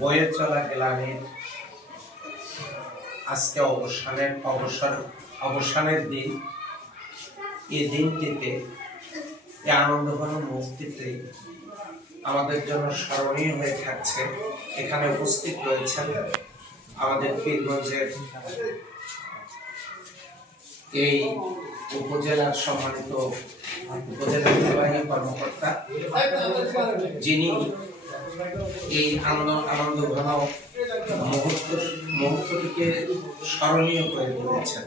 বয়ে চলা গ্লানির আজকে অবসানের দিন। এই দিনটিতে এই আনন্দঘন মুহূর্তটি আমাদের জন্য স্মরণীয় হয়ে থাকছে। এখানে উপস্থিত রয়েছেন আমাদের পীরগঞ্জের এই উপজেলার সম্মানিত উপজেলা নির্বাহী কর্মকর্তা, যিনি এই আনন্দঘন মুহূর্তটিকে স্মরণীয় করে তুলেছেন।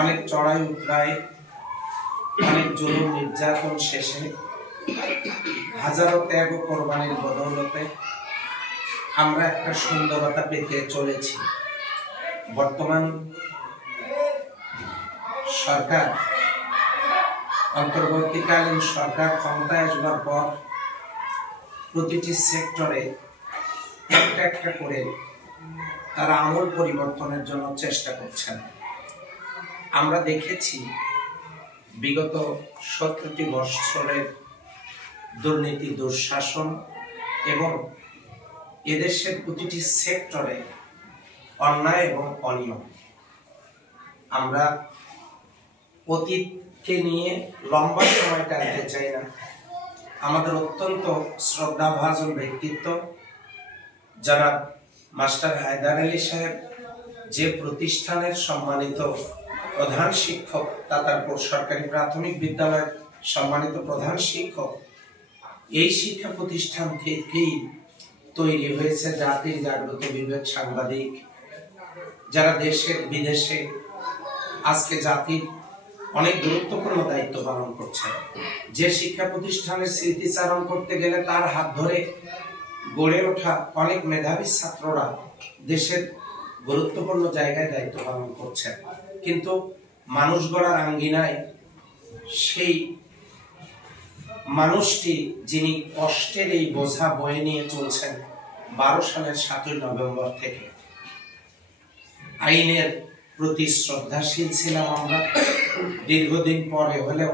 অনেক চড়াই উতরাই, অনেক জুলুম নির্যাতন শেষে, হাজারো ত্যাগ ও কোরবানির বদৌলতে আমরা একটা সুন্দরতা পেতে চলেছি। বর্তমান সরকার, অন্তর্বর্তীকালীন সরকার ক্ষমতায় আসবার পর প্রতিটি সেক্টরে একটা একটা করে তারা আমূল পরিবর্তনের জন্য চেষ্টা করছেন। আমরা দেখেছি বিগত 17টি বৎসরের দুর্নীতি, দুঃশাসন এবং এদেশের প্রতিটি সেক্টরে অন্যায় এবং অনিয়ম। আমরা অতীতকে নিয়ে লম্বা সময় টানতে চাই না। আমাদের অত্যন্ত শ্রদ্ধাভাজন ব্যক্তিত্ব যারা মাস্টার হায়দার আলী সাহেব, যে প্রতিষ্ঠানের সম্মানিত প্রধান শিক্ষক, তাতারপুর সরকারি প্রাথমিক বিদ্যালয়ের সম্মানিত প্রধান শিক্ষক, এই শিক্ষা প্রতিষ্ঠান থেকেই তৈরি হয়েছে জাতির জাগ্রত বিবেক সাংবাদিক, যারা দেশে বিদেশে আজকে জাতির অনেক গুরুত্বপূর্ণ দায়িত্ব পালন করছে। যে শিক্ষা প্রতিষ্ঠানের স্মৃতিচারণ করতে গেলে তার হাত ধরে গড়ে ওঠা অনেক মেধাবী ছাত্ররা দেশের গুরুত্বপূর্ণ জায়গায় দায়িত্ব পালন করছেন, কিন্তু মানুষ গড়ার আঙ্গিনায় সেই মানুষটি যিনি কষ্টের এই বোঝা বয়ে নিয়ে চলছেন 12 সালের 7ই নভেম্বর থেকে। আইনের প্রতি শ্রদ্ধাশীল ছিলাম আমরা। দীর্ঘদিন পরে হলেও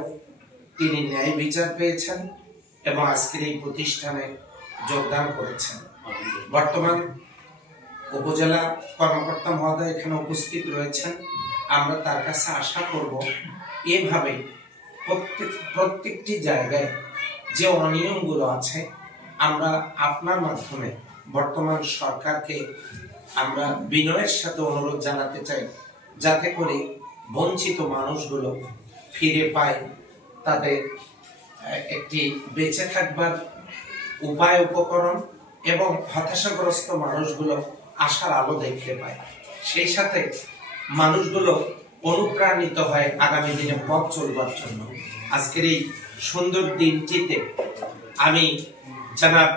তিনি ন্যায় বিচার পেয়েছেন এবং আজকের এই প্রতিষ্ঠানে যোগদান করেছেন। বর্তমান উপজেলা কর্মকর্তা মহোদয় এখানে উপস্থিত রয়েছেন। আমরা তার কাছে আশা করব এভাবে প্রত্যেকটি জায়গায় যে অনিয়মগুলো আছে, আমরা আপনার মাধ্যমে বর্তমান সরকারকে আমরা বিনয়ের সাথে অনুরোধ জানাতে চাই, যাতে করে বঞ্চিত মানুষগুলো ফিরে পায় তাদের একটি বেঁচে থাকবার উপায়, উপকরণ, এবং হতাশাগ্রস্ত মানুষগুলো আশার আলো দেখতে পায়। সেই সাথে মানুষগুলো অনুপ্রাণিত হয় আগামী দিনে পথ চলবার জন্য। আজকের এই সুন্দর দিনটিতে আমি জনাব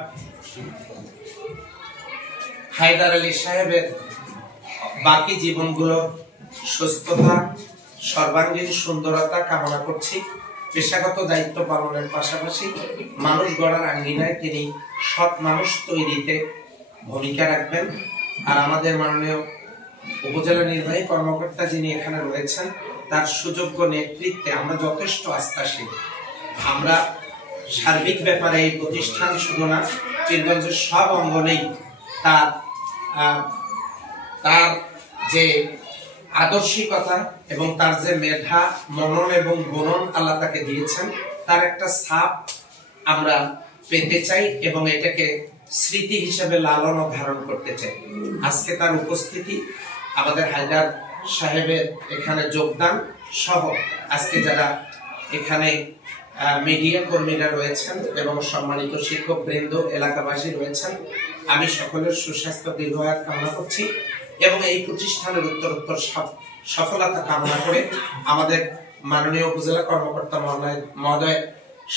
হায়দার আলী সাহেবের বাকি জীবনগুলো সুস্থতা, সর্বাঙ্গীন সুন্দরতা কামনা করছি। পেশাগত দায়িত্ব পালনের পাশাপাশি মানুষ গড়ার আঙ্গিনায় তিনি সৎ মানুষ তৈরিতে ভূমিকা রাখবেন। আর আমাদের মাননীয় উপজেলা নির্বাহী কর্মকর্তা যিনি এখানে রয়েছেন, তার সুযোগ্য নেতৃত্বে আমরা যথেষ্ট আস্থাশীল। আমরা সার্বিক ব্যাপারে এই প্রতিষ্ঠান শুধু না, পীরগঞ্জের সব অঙ্গনেই তার যে আদর্শিকতা এবং তার যে মেধা, মনন এবং গুণন আল্লাহ তাকে দিয়েছেন, তার একটা ছাপ আমরা পেতে চাই এবং এটাকে স্মৃতি হিসেবে লালন ও ধারণ করতে চাই। আজকে তার উপস্থিতি, আমাদের হায়দার সাহেবের এখানে যোগদান সহ আজকে যারা এখানে মিডিয়া কর্মীরা রয়েছেন এবং সম্মানিত শিক্ষক বৃন্দ, এলাকাবাসী রয়েছেন, আমি সকলের সুস্বাস্থ্য দীর্ঘায়ু কামনা করছি এবং এই প্রতিষ্ঠানের উত্তরোত্তর সফলতা কামনা করে আমাদের মাননীয় উপজেলা কর্মকর্তা মহোদয়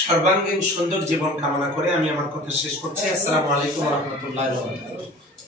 সর্বাঙ্গীন সুন্দর জীবন কামনা করে আমি আমার কথা শেষ করছি। আসসালামু আলাইকুম ওয়া রাহমাতুল্লাহি ওয়া বারাকাতুহু।